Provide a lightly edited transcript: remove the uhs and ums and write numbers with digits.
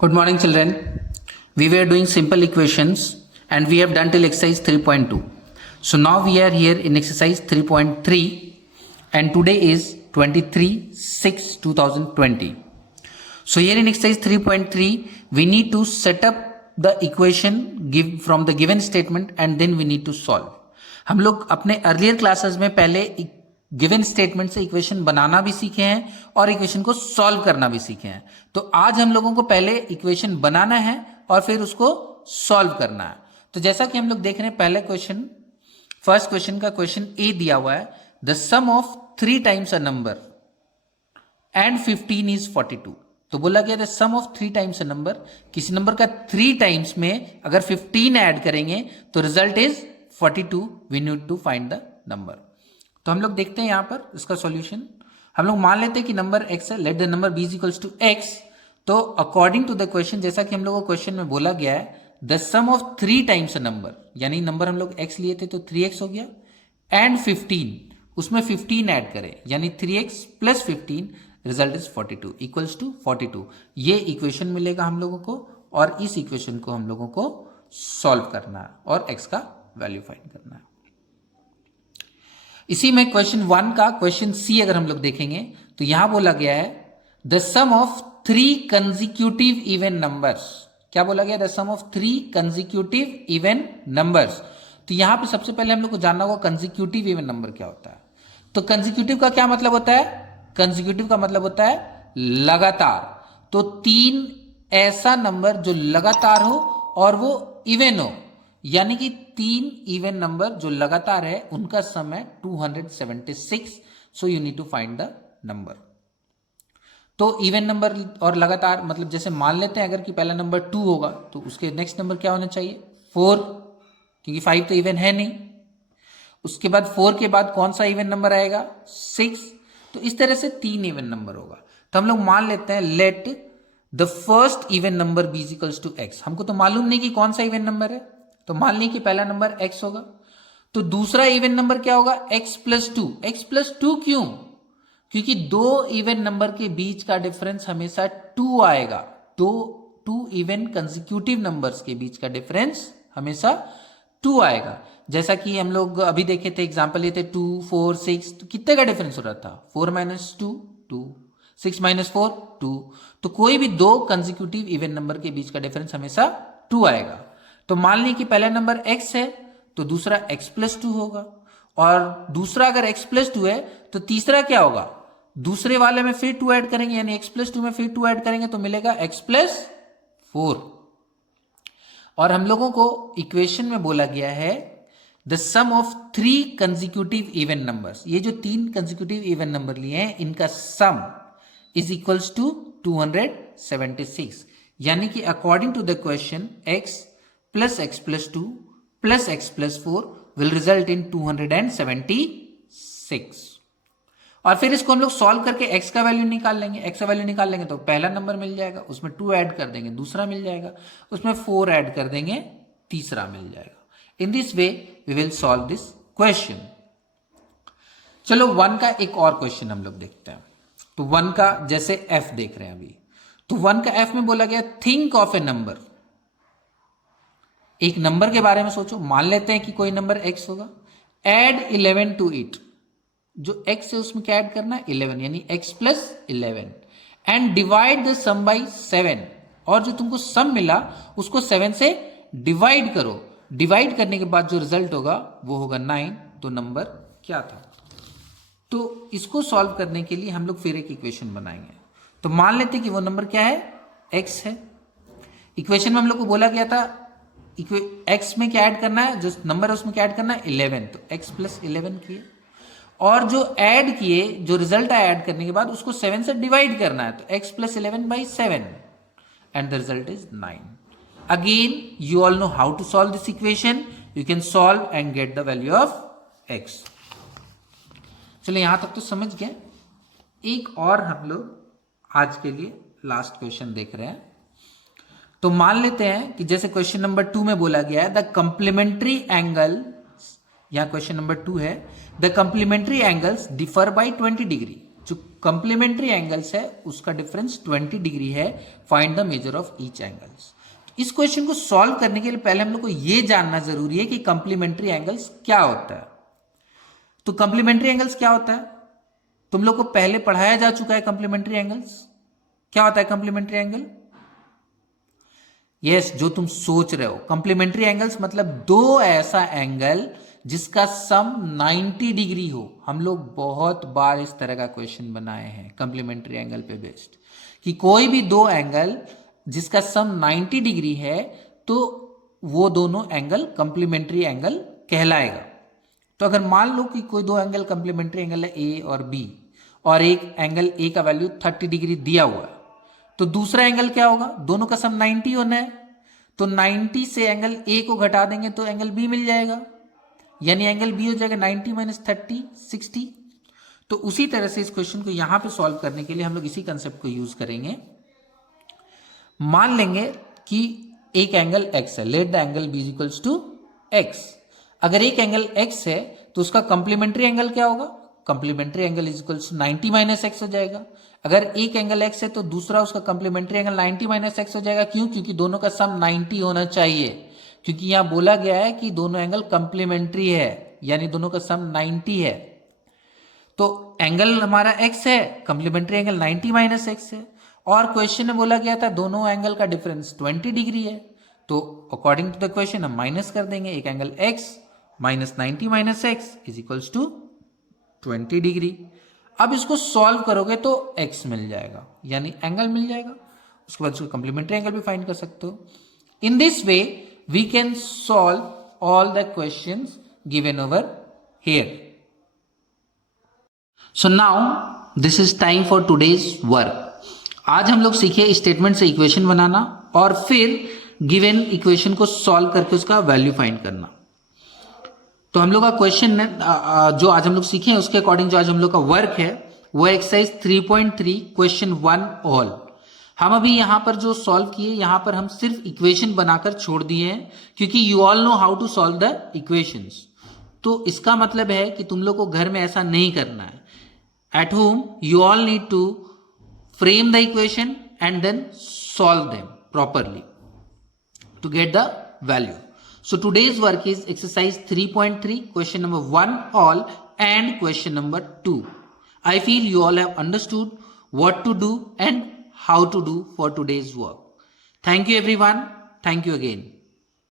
Good morning, children. We were doing simple equations and we have done till exercise 3.2. So now we are here in exercise 3.3 and today is 23/6/2020. So here in exercise 3.3 we need to set up the equation from the given statement and then we need to solve. हम लोग अपने earlier classes में पहले given statement से equation बनाना भी सीखे हैं और इक्वेशन को सॉल्व करना भी सीखे हैं। तो आज हम लोगों को पहले इक्वेशन बनाना है और फिर उसको सॉल्व करना है। तो जैसा कि हम लोग देख रहे हैं पहले क्वेश्चन, फर्स्ट क्वेश्चन का क्वेश्चन ए दिया हुआ है, the sum of 3 times a number and 15 is 42। तो बोला गया the sum of 3 times a number, किसी नंबर का 3 टाइम्स में अगर 15 ऐड करेंगे तो result is 42। We need to find the number. तो हम लोग देखते हैं यहां पर इसका सॉल्यूशन। हम लोग मान लेते हैं कि नंबर x है, let the number b is equals to x। तो अकॉर्डिंग टू द क्वेश्चन, जैसा कि हम लोग को क्वेश्चन में बोला गया है the sum of 3 times a number, यानी नंबर हम लोग x लिए थे तो 3x हो गया, एंड 15 उसमें 15 ऐड करें यानी 3x plus 15 result is 42 equals to 42। ये इक्वेशन मिलेगा हम लोगों को और इस इक्वेशन को हम लोगों को सॉल्व करना है और x का वैल्यू फाइंड करना है। इसी में क्वेश्चन 1 का क्वेश्चन सी अगर हम लोग देखेंगे तो यहां बोला गया है the sum of 3 consecutive even numbers. क्या बोला गया? The sum of 3 consecutive even numbers. तो यहां पे सबसे पहले हम लोग को जानना होगा कंसेक्यूटिव इवन नंबर क्या होता है। तो कंसेक्यूटिव का क्या मतलब होता है? कंसेक्यूटिव का मतलब होता है लगातार। तो 3 ऐसा नंबर जो लगातार हो और वो इवन हो, यानी कि 3 इवन नंबर जो लगातार है उनका सम है 276। So you need to find the number. तो इवन नंबर और लगातार मतलब जैसे मान लेते हैं अगर कि पहला नंबर 2 होगा तो उसके नेक्स्ट नंबर क्या होना चाहिए? 4, क्योंकि 5 तो इवन है नहीं। उसके बाद 4 के बाद कौन सा इवन नंबर आएगा? 6। तो इस तरह से 3 इवन नंबर होगा। तो हम लोग मान लेते हैं let the first even number b is equals to x. हमको तो मालूम नहीं कि कौन सा इवन नंबर है, तो मान ली कि पहला नंबर x होगा। तो दूसरा इवन नंबर क्या होगा? x plus 2। x प्लस 2 क्यों? क्योंकि 2 इवन नंबर के बीच का डिफरेंस हमेशा 2 आएगा। 2 इवन कंसेक्यूटिव नंबर्स के बीच का डिफरेंस हमेशा 2 आएगा। जैसा कि हम लोग अभी देखे थे, एग्जांपल लेते 2, 4, 6, तो कितने का डिफरेंस हो रहा था? 4 माइनस 2, 2, 6 माइनस 4, 2। तो कोई भी 2 कंसेक्यूटिव इवन नंबर के बीच का डिफरेंस हमेशा 2 आएगा। तो मान ली कि पहला नंबर x है तो दूसरा x प्लस 2 होगा, और दूसरा अगर x प्लस 2 है तो तीसरा क्या होगा? दूसरे वाले में फिर 2 ऐड करेंगे, यानी x प्लस 2 में फिर 2 ऐड करेंगे तो मिलेगा x प्लस 4। और हम लोगों को इक्वेशन में बोला गया है the sum of 3 consecutive even numbers. ये जो 3 कंसेक्यूटिव इवन नंबर लिए हैं इनका सम इज इक्वल्स टू 276, यानी कि according to the question x plus x plus 2 plus x plus 4 will result in 276। और फिर इसको हम लोग सॉल्व करके x का वैल्यू निकाल लेंगे। x का वैल्यू निकाल लेंगे तो पहला नंबर मिल जाएगा, उसमें 2 ऐड कर देंगे दूसरा मिल जाएगा, उसमें 4 ऐड कर देंगे तीसरा मिल जाएगा। In this way we will solve this question. चलो 1 का एक और क्वेश्चन हम लोग देखते हैं। तो 1 का जैसे f देख रहे हैं अभी, तो 1 का f में बोला गया थिंक ऑफ ए नंबर। एक नंबर के बारे में सोचो। मान लेते हैं कि कोई नंबर x होगा, एड 11 टू इट। जो x है उसमें क्या ऐड करना है? 11, यानी x plus 11, and divide the sum by 7। और जो तुमको सम मिला उसको 7 से डिवाइड करो। डिवाइड करने के बाद जो रिजल्ट होगा वो होगा 9। तो नंबर क्या था? तो इसको सॉल्व करने के लिए हम लोग फिर एक इक्वेशन बनाएंगे। तो मान लेते हैं कि वो नंबर क्या है? x है। इक्वेशन में हम लोग को बोला गया था x में क्या ऐड करना है? जो नंबर है उसमें क्या ऐड करना है? 11। तो x प्लस 11 किए, और जो ऐड किए, जो रिजल्ट आया ऐड करने के बाद उसको 7 से डिवाइड करना है। तो x plus 11 by 7 and the result is 9। Again you all know how to solve this equation. You can solve and get the value of x। चलिए यहां तक तो समझ गए। एक और हम लोग आज के लिए लास्ट क्वेश्चन देख रहे हैं। तो मान लेते हैं कि जैसे क्वेश्चन नंबर 2 में बोला गया है द कंप्लीमेंट्री एंगल, यहां क्वेश्चन नंबर 2 है, the complementary angles differ by 20 degree. जो कंप्लीमेंट्री एंगल्स है उसका डिफरेंस 20 डिग्री है, find the measure of each angles. इस क्वेश्चन को सॉल्व करने के लिए पहले हम लोग को यह जानना जरूरी है कि कंप्लीमेंट्री एंगल्स क्या होता है। तो कंप्लीमेंट्री एंगल्स क्या होता है, तुम लोग को पहले पढ़ाया जा चुका है। कंप्लीमेंट्री एंगल्स क्या होता है? कंप्लीमेंट्री एंगल, यस, जो तुम सोच रहे हो। कंप्लीमेंट्री एंगल्स मतलब दो ऐसा एंगल जिसका सम 90 डिग्री हो। हम लोग बहुत बार इस तरह का क्वेश्चन बनाए हैं कंप्लीमेंट्री एंगल पे बेस्ड, कि कोई भी दो एंगल जिसका सम 90 डिग्री है तो वो दोनों एंगल कंप्लीमेंट्री एंगल कहलाएगा। तो अगर मान लो कि कोई दो एंगल कंप्लीमेंट्री एंगल है ए और बी, और एक एंगल ए का वैल्यू 30 डिग्री दिया हुआ है, तो दूसरा एंगल क्या होगा? दोनों का सम 90 होना है, तो 90 से एंगल ए को घटा देंगे तो एंगल बी मिल जाएगा, यानी एंगल बी हो जाएगा 90 माइनस 30 60। तो उसी तरह से इस क्वेश्चन को यहां पे सॉल्व करने के लिए हम लोग इसी कंसेप्ट को यूज करेंगे। मान लेंगे कि एक एंगल x है, let the angle b equals to x। अगर एक एंगल x है तो उसका कंप्लीमेंट्री एंगल क्या होगा? Complementary angle is equals to 90 minus x हो जाएगा। अगर एक एंगल x है तो दूसरा उसका कंप्लीमेंट्री एंगल 90 माइनस एक्स हो जाएगा। क्यों? क्योंकि दोनों का सम 90 होना चाहिए, क्योंकि यहां बोला गया है कि दोनों एंगल कंप्लीमेंट्री है, यानी दोनों का सम 90 है। तो एंगल हमारा x है, कंप्लीमेंट्री एंगल 90 माइनस एक्स है, और क्वेश्चन में बोला गया था दोनों एंगल का डिफरेंस 20 डिग्री है। तो अकॉर्डिंग टू द क्वेश्चन हम माइनस कर देंगे, एक angle x minus 90 minus x is equals to 20 degree. अब इसको सॉल्व करोगे तो x मिल जाएगा, यानी एंगल मिल जाएगा। उसके बाद उसको कंप्लीमेंट्री एंगल भी फाइंड कर सकते हो। In this way we can solve all the questions given over here. So now this is time for today's work. आज हम लोग सीखे स्टेटमेंट से इक्वेशन बनाना और फिर गिवन इक्वेशन को सॉल्व करके उसका वैल्यू फाइंड करना। तो हम लोग का क्वेश्चन जो आज हम लोग सीखे हैं उसके अकॉर्डिंग जो आज हम लोग का वर्क है वो एक्सरसाइज 3.3 क्वेश्चन 1 ऑल। हम अभी यहां पर जो सॉल्व किए, यहां पर हम सिर्फ इक्वेशन बनाकर छोड़ दिए हैं, क्योंकि you all know how to solve the equations. तो इसका मतलब है कि तुम लोग को घर में ऐसा नहीं करना है। At home you all need to frame the equation and then solve them properly to get the value. So today's work is exercise 3.3 question number 1 all and question number 2. I feel you all have understood what to do and how to do for today's work. Thank you everyone. Thank you again.